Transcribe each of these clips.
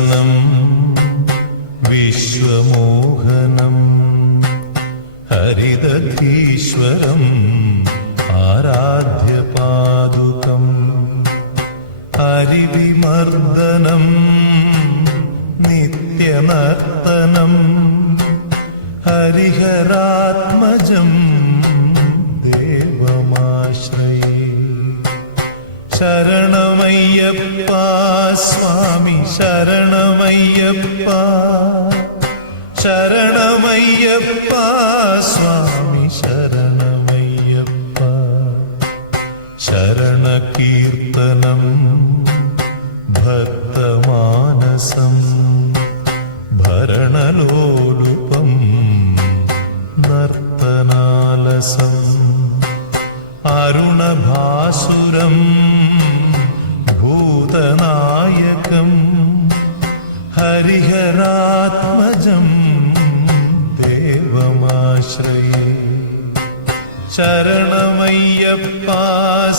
വസനം വിശ്വമോഹനം ഹരിദധീശ്വരം ആരാധ്യപാദുകം ഹരിവിമർദ്ദനം നിത്യനർത്തനം ഹരിഹരാത്മജം ദേവമാശ്രയേ. ശരണമയ്യപ്പ സ്വാമി ശരണമയ്യപ്പ ശരണമയ്യപ്പ സ്വാമി ശരണമയ്യപ്പ. ശരണകീർത്തനം ഭക്തമാനസം ഭരണലോലുപം നർത്തനാലസം അരുണഭാസുരം ഭൂതനായകം ഹരിഹരാത്മജം ദേവമാശ്രയേ. ശരണമയ്യപ്പ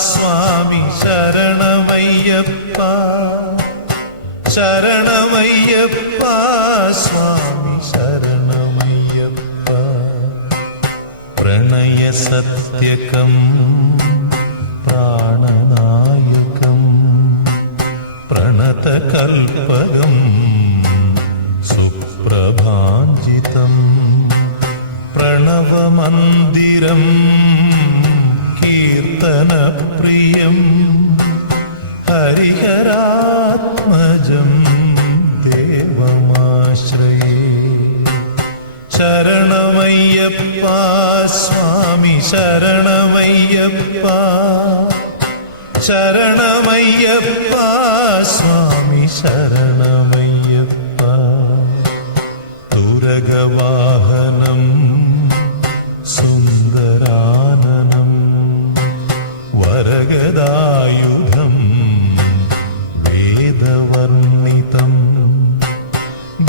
സ്വാമി ശരണമയ്യപ്പ ശരണമയ്യപ്പ സ്വാമി ശരണമയ്യപ്പ. പ്രണയസത്യകം പ്രാണനായകം പ്രണതകൽപകം സുപ്രഭാഞ്ജിതം പ്രണവമന്ദിരം കീർത്തനപ്രിയം ഹരിഹരാത്മജം ദേവമാശ്രയേ. ശരണമയ്യപ്പ സ്വാമി ശരണമയ്യപ്പ ശരണമയ്യപ്പ സ്വാമി ശരണമയ്യപ്പ. തുരഗവാഹനം സുന്ദരാനനം വരഗദായുധം വേദവർണിതം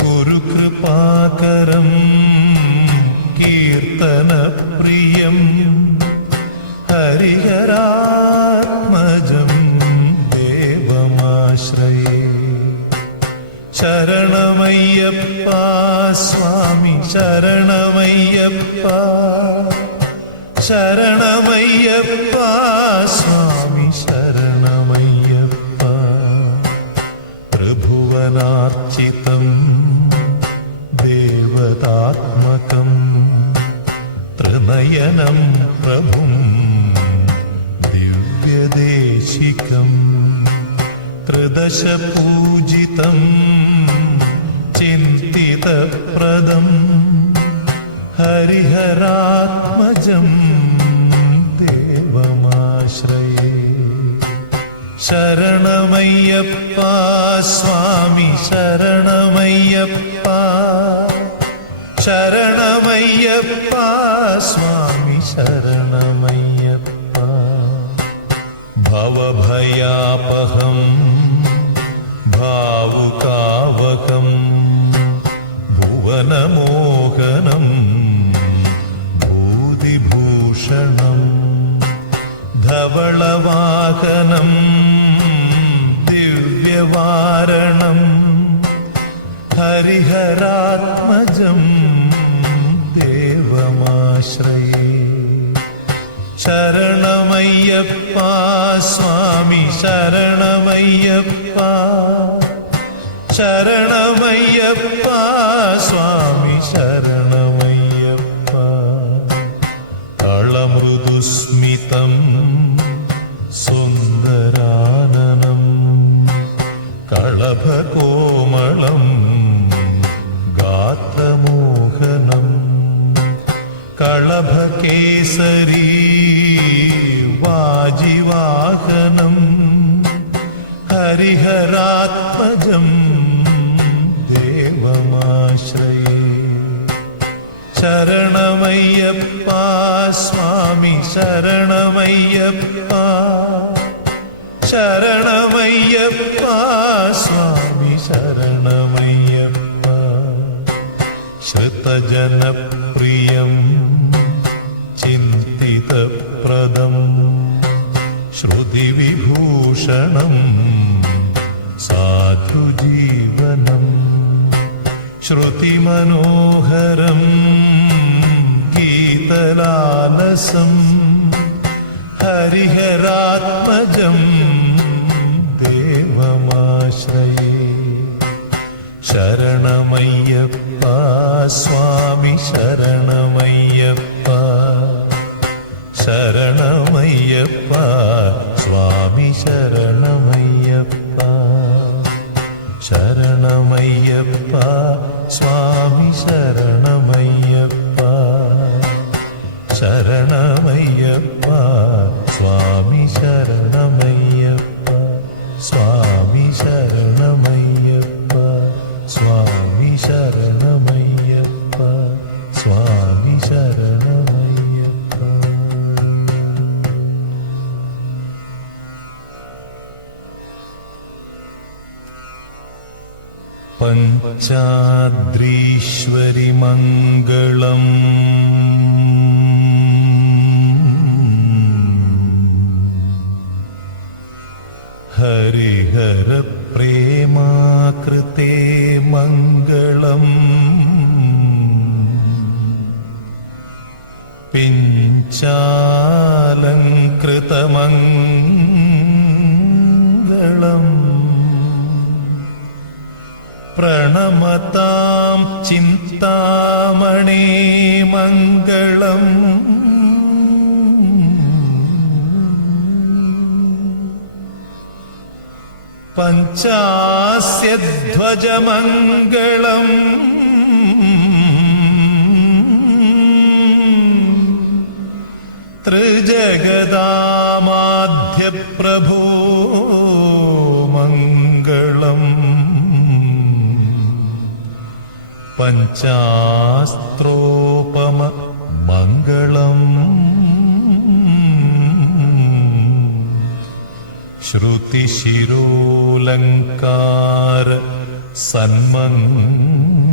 ഗുരുകൃപാകരം കീർത്തനപ്രിയം ഹരിഹരാത്മജം ദേവമാശ്രയേ. ശരണമയ്യപ്പ സ്വാമി ശരണമയ്യപ്പ ശരണമയ്യപ്പ സ്വാമി ശരണമയ്യപ്പ. ത്രിഭുവനാർച്ചിതം ദേവതാത്മകം ത്രിനയനം പ്രഭും ദിവ്യദേശികം ത്രിദശപൂജിതം ചിന്തിതപ്രദം ഹരിഹരാത്മജം ദേവമാശ്രയേ. ശരണമയ്യപ്പ സ്വാമി ശരണമയ്യപ്പ ശരണമയ്യപ്പ സ്വാമി ശരണമയ്യപ്പ. ഭവഭയാപഹം ഭാവുകാവകം ഭുവനമോഹനം ഭൂതിഭൂഷണം ധവളവാഹനം ദിവ്യവാരണം ഹരിഹരാത്മജം ദേവമാശ്രയേ. ശരണമയ്യപ്പ സ്വാമി ശരണമയ്യപ്പ ശരണമയ്യപ്പ സ്വാമി ശരണമയ്യപ്പ. തളമൃദുസ്മിതം സുന്ദരാനനം കളഭകോമളം ഗാത്രമോഹനം കളഭകേസരീ വാജിവാഹനം ഹരിഹരാത്മജം ദേവമാശ്രയേ. ശരണമയ്യപ്പ സ്വാമി ശരണമയ്യപ്പ ശരണമയ്യപ്പ സ്വാമി ശരണമയ്യപ്പ. ശ്രുതജനപ്രിയം ചിന്തിതപ്രദം ശ്രുതിവിഭൂഷണം സാധുജീവനം ശ്രുതിമനോഹരം ഗീതലാലസം ഹരിഹരാത്മജം ദേവമാശ്രയേ. ശരണമയ്യപ്പ സ്വാമി ശരണമയ്യപ്പ, ശരണമയ്യപ്പ സ്വാമി ശരണമയ്യപ്പ, ശരണമയ്യപ്പ സ്വാമി ശരണമയ്യപ്പ, ശരണമയ്യപ്പ സ്വാമി ശരണമയ്യപ്പ, സ്വാമി ശരണമയ്യപ്പ, സ്വാമി ശരണമയ്യപ്പ, സ്വാമി ശരണമയ്യപ്പ. പഞ്ചാദ്രീശ്വരി മംഗളം ഹരിഹര പ്രേമാകൃതേ മംഗളം പിഞ്ചാലങ്കൃതമംഗളം പ്രണമതാം ചിന്താമണേ മംഗളം പഞ്ചാസ്യധ്വജമംഗളം ത്രിജഗദാമാധ്യപ്രഭോ മംഗളം പഞ്ചാസ്ത്രോപമ മംഗളം ശ്രുതിശിരോലങ്കാര സന്മംഗളം